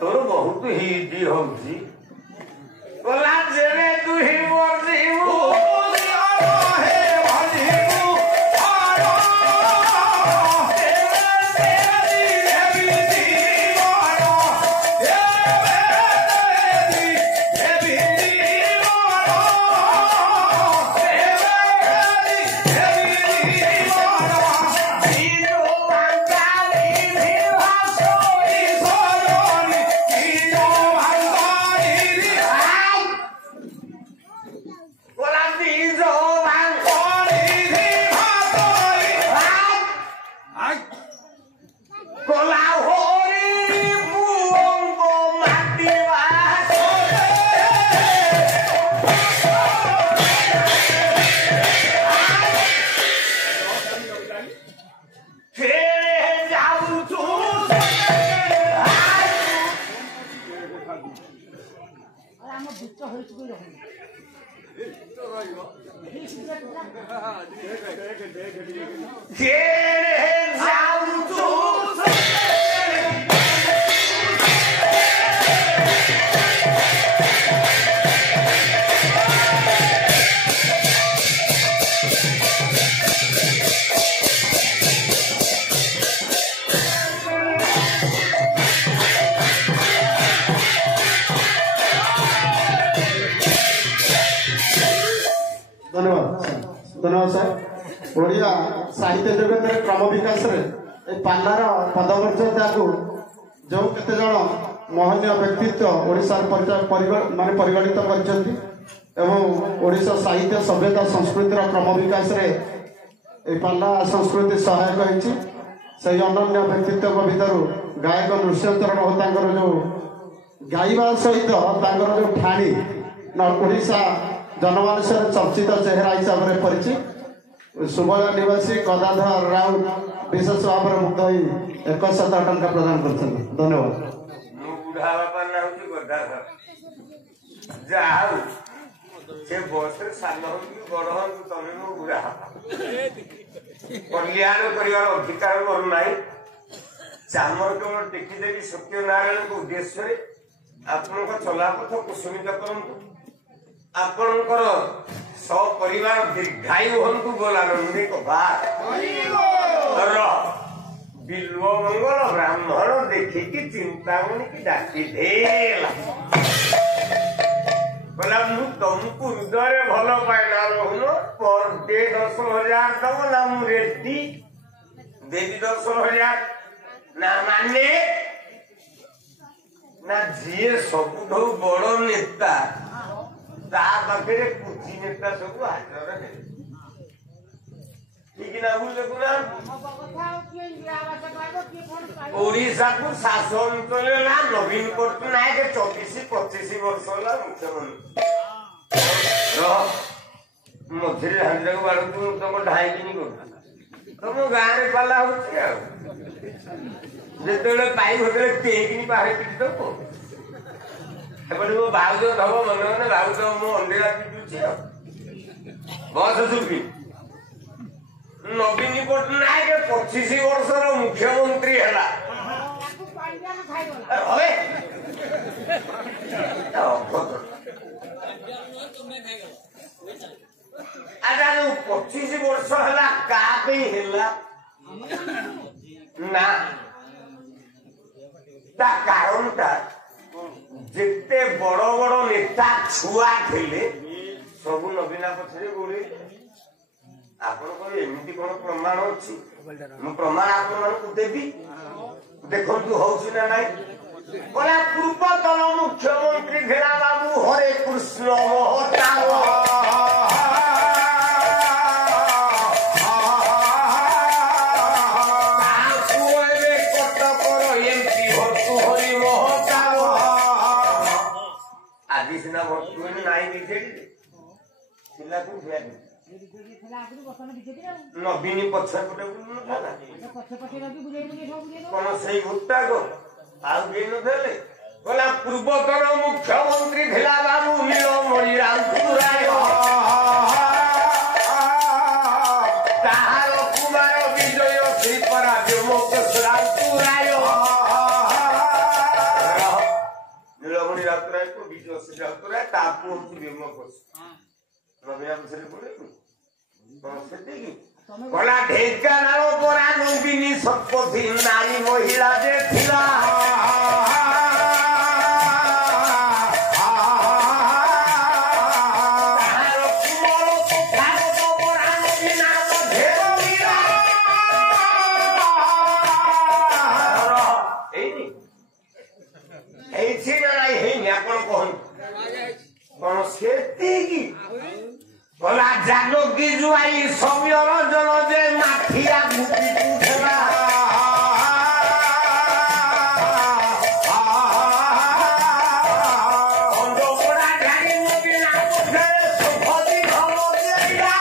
तोर बहुत ही जी हम जी बोला जेरे तू ही मोर जीवू है भाजीवू आरो तेरी देवी दीवानो देवी दीवानो देवी दीवानो जीरो मंगाली भी भासोई सोयोनी जीरो मंगाली बोला जीरो मंगाली भी भासोई कोला होरी मुंगो माटीवा फेरे जाऊ तू फेरे जाऊ तू धन्यवाद सर ओडिया साहित्य जगत क्रम विकास पालार पदमर्यादा को जो केते जन महनीय व्यक्तित्व ओडिशार माने परिगणित करछन्ती एवं ओडिशा साहित्य सभ्यता संस्कृतिर क्रम विकास रे ए पाला संस्कृति सहायक होइछि से अनन्य व्यक्तित्व भीतर गायक नृसिंहचरण होतांकर जो गाइबा सहित तांकर जो ठाणी ओडिशा जनमानस चर्चित चेहरा हिसाब से परिचित सुबल निवासी गदाधर राउत विशेष भाव में मुग्ध होई 100 टंका प्रदान कर धन्यवाद। बुढ़ा बापा ना होती गदाधर जाओ से बसरे सान हो कि बड़ हो तमे मो बुढ़ा कल्याण परिवार अधिकार करू नाही चामर केवल टेकी देवी सत्यनारायण को उद्देश्य आपन चलापथ कुसुमित करंतु आपणकर सपरिवार दीर्घायु हंतु बोलानंदिक बिल्व मंगल ब्राह्मण देखिकी चिंतामणि की डाकी देला बोला मु तुमको हृदय भल पाइना रहुन पर डे 10,000 दब ना मु रेडी देवी 10,000 ना माने ना जी सबुठू बड़ नेता ता पाखे कुची नेता सब हाजर है ठीक ना बोल देखुना ओडिशा को शासन चलेला नवीन पट्टनायक 24-25 वर्ष होला मुख्यमंत्री मझे हाजर को बाड़ तुम ढाई दिन कर तुम गाँव में पाला हो जिते पाई होते टेकिनी बाहर पिटी दब एपटे मो भाउज धब मन मन भाउज मो अंडेरा पिटुची बस सुखी नवीन पट्टनायक 25 वर्षर मुख्यमंत्री है अच्छा 25 वर्ष है ना कारण जिते बड़ बड़ नेता छुआ थे सब नवीना पछरे गोड़े आपण एमती कौन प्रमाण अच्छी मु प्रमाण आपको देवी देखु हूँ ना नाई बोला पूर्वतन मुख्यमंत्री घेरा बाबू हरे कृष्ण सिना भक्ति नाई बीजेडी नवीन पछपटे कौन से भुट्टा को आगे बोला पूर्वतन मुख्यमंत्री धिला बाबू नीलमणि राउतराय ताहार कुमार विजय श्रीपराज राउतराय नीलमणि राउतराय को विजय श्री राउतराय तापू गला ढेंकानाल परा नंदिनी शतपथी नारी महिला जे थिला बोला जानो की जुआई समय रंजन जे माथिया मुक्ति उठला अंडोपरा ढाई नदी ना उठे सुभदी भलो देया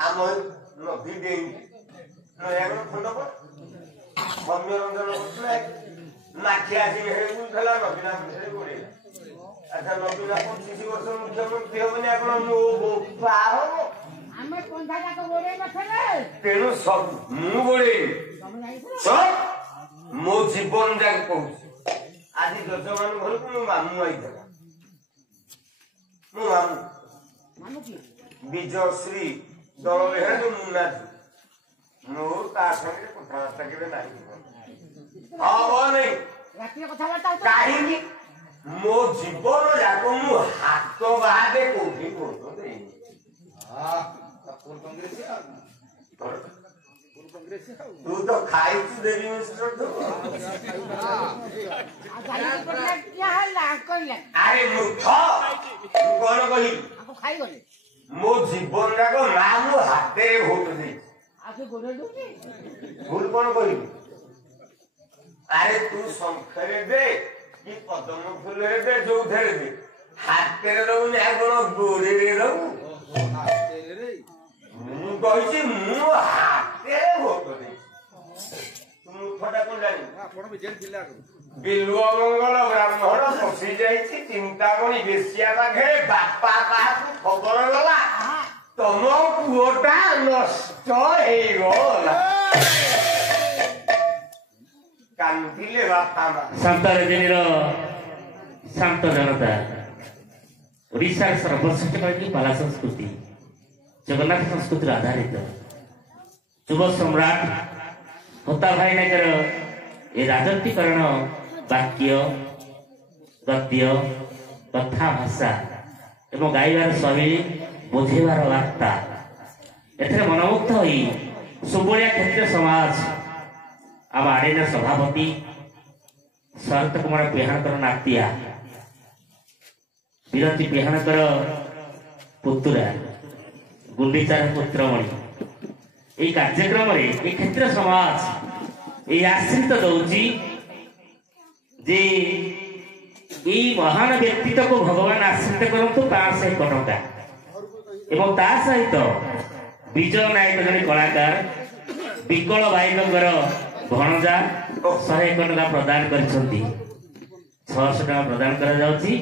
हम नदी देई नयागढ़ खंड पर समय रंजन उठला माखिया जी हेरे मुथला नबीना मुथरे गोरे अच्छा नबीना 25 वर्ष मुख्यमंत्री होबने आपण मो पाहो हमें कोंधा का गोरे नथले तेनु सब मु गोरे सब मो जीवन जाक कहू आज जजमान घर को मामू आइतला मो मामू की विजय श्री दरवेहा जो मुन्ना मो ता संगे कथाबार्ता केबे नाही कहीं मो जीवन जाक मु हाथ बाहर कौटी तू तो खाई देवी मिस्टर तो अरे मूर्ख कौन कही मो जीवन जाक माँ मो हाथे भोट दे भूल कौन कही अरे तू शंखरे दे कि पद्म फूल दे जो दे हाथे रहू ना कौन गोरे रहू कही मु हाथे भोट दे बिलुआ मंगल ब्राह्मण फसी जाइछि चिंतामणि बेसिया पाखे बापा काहाकु खबर गला तम पुओटा नष्ट हेगला कांदिले बापा मा शांतरजनीर शांत जनता ओडिशार सर्वश्रेष्ठ कली पाला संस्कृति जगन्नाथ संस्कृति आधारित युव सम्राट होता भाई नायकर ए राजनीतिकरण वाक्य गद्य कथा भाषा एवं गाइबार शैली बुझेबार वार्ता एथरे मनमुग्ध होई सुबुलिया क्षेत्रीय समाज आम आड़ेन सभापति शरत कुमार बेहाणकर नातिया विरंती बेहाणकर पुतुरा गुंडीचार पुत्रमणि ये कार्यक्रम क्षेत्र समाज ये आश्रित दौची जे महान व्यक्तित्व को भगवान आश्रित करंतु 500 टंका एवं ता सहित विजय नायक जने कलाकार विकल भाईकर भणजा 101 टंका प्रदान करछंती 600 टंका प्रदान करा जाउची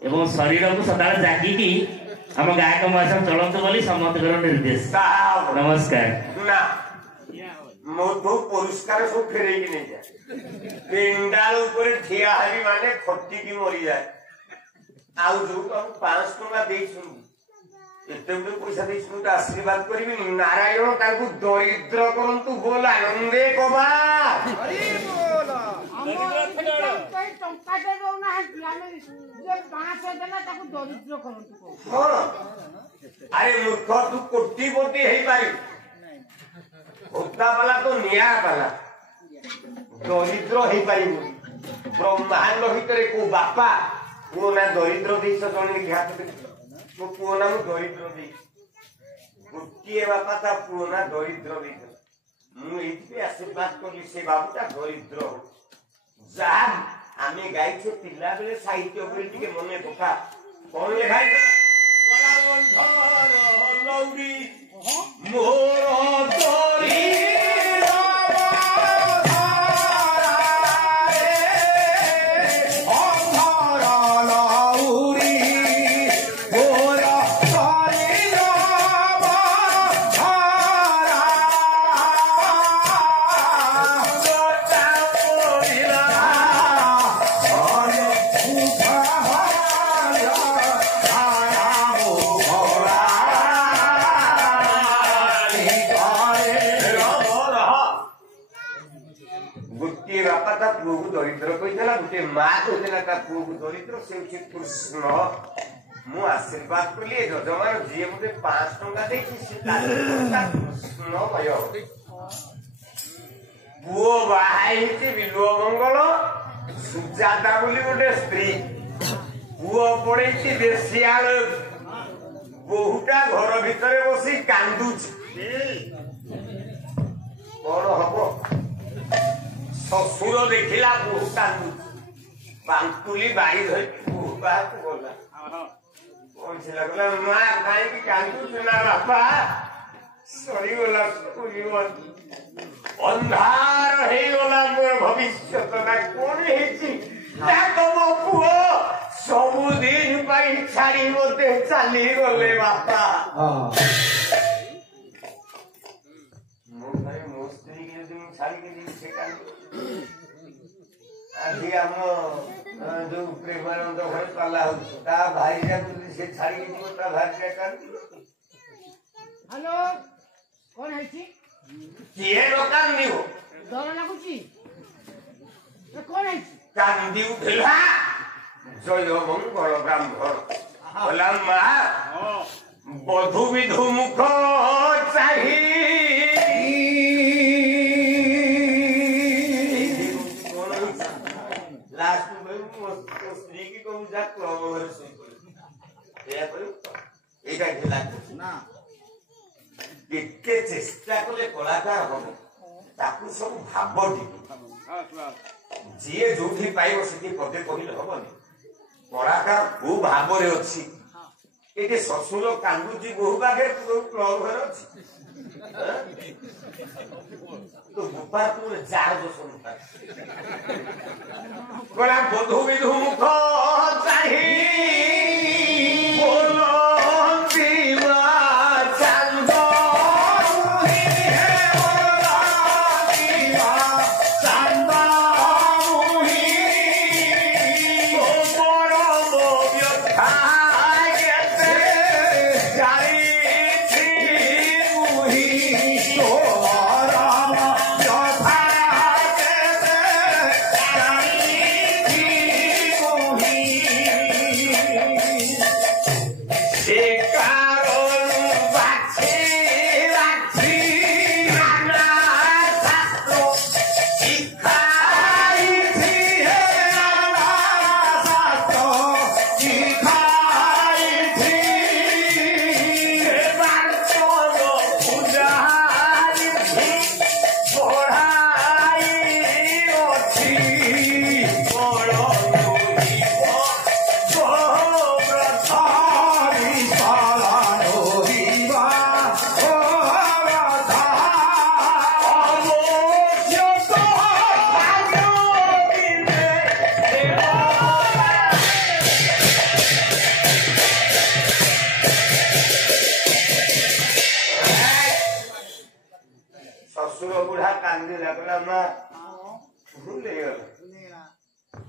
एवं शरीर को सदा जागी आम गायक महाशय चलतु बोली समस्त निर्देश नमस्कार ना मोटो पुरस्कार सब फेरे की नहीं जाए पेंडाल ऊपर ठिया हरी माने खट्टी की मरी जाए आउ जो हम 500 टका देइछु एते बे पैसा देइछु त आशीर्वाद करबी नारायण ताकू दरिद्र करंतु बोल आनंदे कबा हरि बोल दरिद्र टंका देबो ना हमें जे 500 देला ताकू दरिद्र करंतु हां अरे मूर्ख तू कोटीपति हेई पारी उतना तो निया पाला दरिद्र हेई पारी ब्रह्मांड भितरे को बापा को ना दरिद्र देश जने घात मो पुओ ना दरिद्र दे गोटे बापा ता पुओ ना दरिद्र दे मु एथि आशीर्वाद करी से बाबूटा दरिद्र जा आमे गाइछे पिल्ला बेले साहित्य बोली टिके मने पका कोन लेखाइ कला बंधर लौरी मोर दरी दरिद्र कहीदेला गोटे माँ कहीदेला दरिद्र से कृष्ण मु आशीर्वाद कली जजमान जी मते 5 टंका कृष्णमय पुओ बाहाई बिलुआ मंगल सुजाता बोली गोटे स्त्री पुओ पड़े बेसियाल बहुटा घर भितर बसी कांदुच कौन हम ससुर देखिला बहु कांदुच बांकुली बाड़ी धरी बहु बाहर गला कौन से लगला माँ कहीं कांदुच ना बापा सरी गला अंधार हे गला मोर भविष्य ना कौन हेची तम पुओ सबुदिन पाई छाड़ी मते चली गले बापा मो भाई मो स्त्री के दिन छाड़ी के दिन से आज हम जो प्रेमानंद भाई पाला ता भाई जा से छाड़ी के दिन ता भाई जा कर हेलो कौन है छी किए लोकान नियो डर लागुची ए कौन है छी कांदी उठला जय मंगल ब्राह्मण बोला माँ बधु विधु मुख ଚାହିଁ ଲାଷ୍ଟ ସ୍ତ୍ରୀ କି କହୁ ଯା କ୍ଲବ ଘରେ ଶୋଇପଡେ ଏଇଟା ଥିଲା କେତେ ଚେଷ୍ଟା କଲେ କଳାକାର ହବ ତାକୁ ସବୁ ଭାବ ଟିକେ ଯିଏ ଯୋଉଠି ପାଇବ ସେଠି ପଦେ କହିଲେ ହବନି କଳାକାର କୋଉ ଭାବରେ ଅଛି ଏଠି ଶ୍ୱଶୁର କାନ୍ଦୁଛି ବୋହୁ ପାଖରେ କ୍ଲବ ଘରେ ଅଛି तो गोपाल तुम जार जो सुनता कोला बधु विधु मुख चाही बोलो दीवा चांदो मुही है बोला दीवा चांदो मुही ओ बड़ो व्यथा गेते जाई थी मुही तो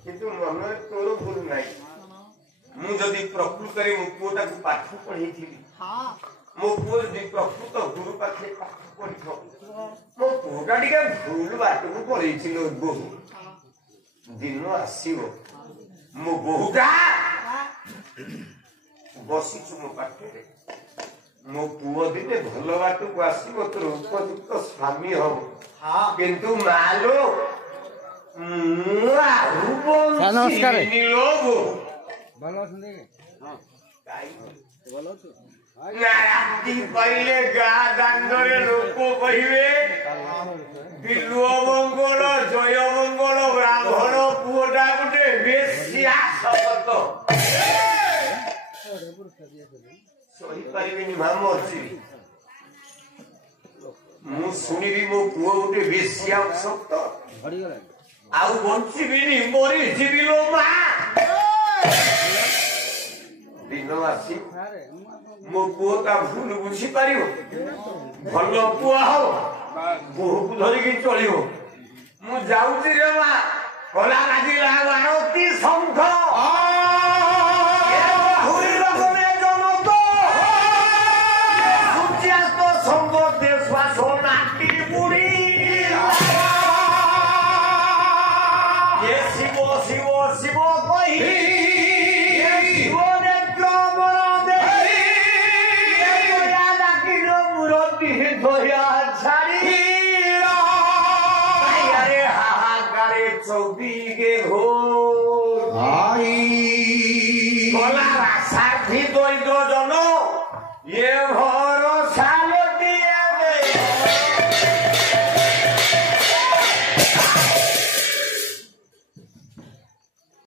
किंतु मन तोर भूल नहीं मुझे प्रकृत मो पुओटा को पाठ पढ़ी मो पुओ प्रकृत गुरु पाखे पाठ पढ़ी मो पुओटा टे भूल बाट को पढ़ी बहु दिन आसो मो बहुटा बसीचु मो पाखे मो पुओ दिने भल बाट को आसो तोर उपयुक्त स्वामी हम किंतु मालो नमस्कार पहले गाँ दांडे लोक कहे बिलुओ मंगल जय मंगल ब्राह्मण पुओटा गोटे बेसिया शपथ सही पारे मर्जी मु शुणी मो पुओ गोटे बेसिया शब्द आउ बंचीबिनी मरी जीविलो मा दिन आसी मो पुओटा भूल बुझी पार भल पुआ हो बोहू को धरिकी चलो मु जाऊँ रे मा कला बाजिला बारती शंख साथी दरिद्र जन ये